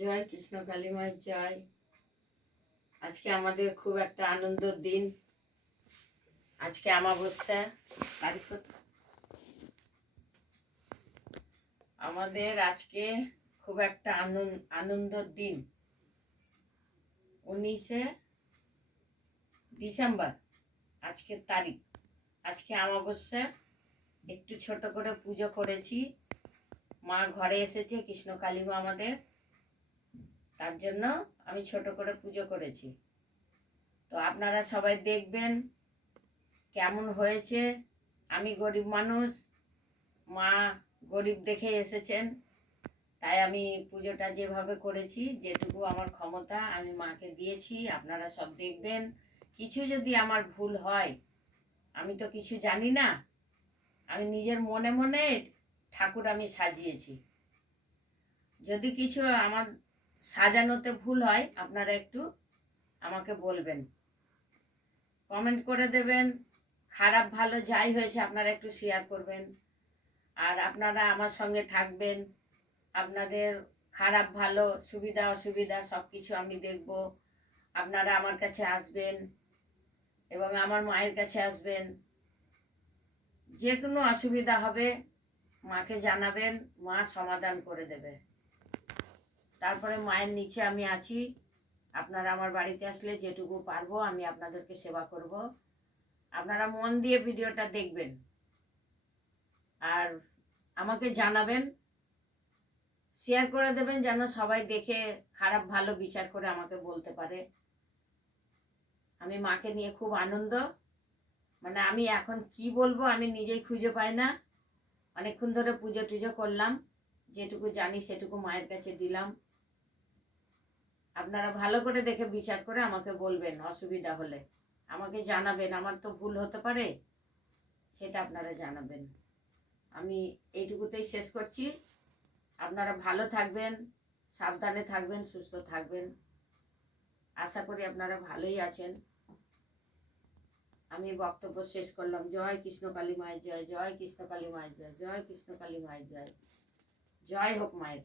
জয় কৃষ্ণ কালী মায়ের জয়। আজকে আমাদের খুব একটা আনন্দের দিন। আজকে অমাবস্যা, তারিখ আমাদের আজকে খুব একটা আনন্দের দিন। 19শে ডিসেম্বর আজকের তারিখ। আজকে অমাবস্যা। একটু ছোট করে পুজো করেছি। মা ঘরে এসেছে, কৃষ্ণ কালী মা আমাদের, তার জন্য আমি ছোট করে পুজো করেছি। তো আপনারা সবাই দেখবেন কেমন হয়েছে। আমি গরিব মানুষ, মা গরিব দেখে এসেছেন, তাই আমি পুজোটা যেভাবে করেছি, যেটুকু আমার ক্ষমতা আমি মাকে দিয়েছি। আপনারা সব দেখবেন। কিছু যদি আমার ভুল হয়, আমি তো কিছু জানি না, আমি নিজের মনে মনে ঠাকুর আমি সাজিয়েছি। যদি কিছু আমার সাজানোতে ভুল হয়, আপনারা একটু আমাকে বলবেন, কমেন্ট করে দেবেন। খারাপ ভালো যাই হয়েছে আপনারা একটু শেয়ার করবেন। আর আপনারা আমার সঙ্গে থাকবেন। আপনাদের খারাপ ভালো সুবিধা অসুবিধা সব কিছু আমি দেখব। আপনারা আমার কাছে আসবেন এবং আমার মায়ের কাছে আসবেন। যে কোনো অসুবিধা হবে মাকে জানাবেন, মা সমাধান করে দেবে। তারপরে মায়ের নিচে আমি আছি। আপনারা আমার বাড়িতে আসলে যেটুকু পারবো আমি আপনাদেরকে সেবা করব। আপনারা মন দিয়ে ভিডিওটা দেখবেন আর আমাকে জানাবেন, শেয়ার করে দেবেন, যেন সবাই দেখে খারাপ ভালো বিচার করে আমাকে বলতে পারে। আমি মাকে নিয়ে খুব আনন্দ, মানে আমি এখন কি বলবো আমি নিজেই খুঁজে পাই না। অনেকক্ষণ ধরে পুজো টুজো করলাম, যেটুকু জানি সেটুকু মায়ের কাছে দিলাম। আপনারা ভালো করে দেখে বিচার করে আমাকে বলবেন, অসুবিধা হলে আমাকে জানাবেন। আমার তো ভুল হতে পারে, সেটা আপনারা জানাবেন। আমি এইটুকুতেই শেষ করছি। আপনারা ভালো থাকবেন, সাবধানে থাকবেন, সুস্থ থাকবেন। আশা করি আপনারা ভালোই আছেন। আমি বক্তব্য শেষ করলাম। জয় কৃষ্ণ কালী মায়ের জয়, জয় কৃষ্ণ কালী মায়ের জয়, জয় কৃষ্ণ কালী মায়ের জয়। জয় হোক মায়ের।